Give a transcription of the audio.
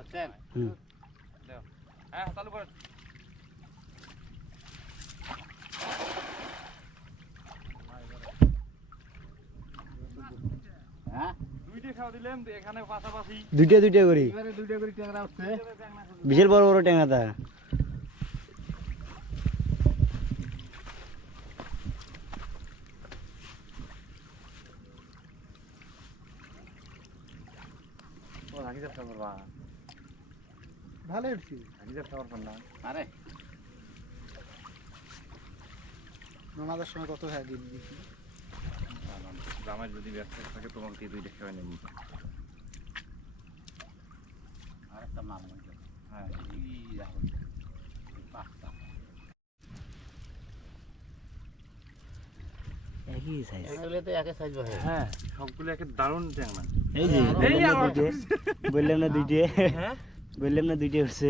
আচ্ছা দাও হ্যাঁ চালু করেন হ্যাঁ দুইটা খাওয়া দিলাম এখানে পাশাপাশি দুইটা করি এবারে দুইটা করে ট্যাংরা উঠছে বিশাল বড় বড় ট্যাংরাটা ও হাকিজার খাবার বা ভালো উঠছি হাকিজার খাবার পারলাম আরে নামাজের সময় কত হ্যাঁ দিন আমার যদি ব্যস্ত থাকে তোমাকে দিয়ে দুইটা খাওয়া নেব আরেকটা মাল হইছে হ্যাঁ এই দেখো পাঁচটা একই সাইজ এগুলো তো একই সাইজ বহে হ্যাঁ সবগুলো একে দারুণ ট্যাংরা এই যে এই আমার বললাম না দুইটা হ্যাঁ বললাম না দুইটা উঠছে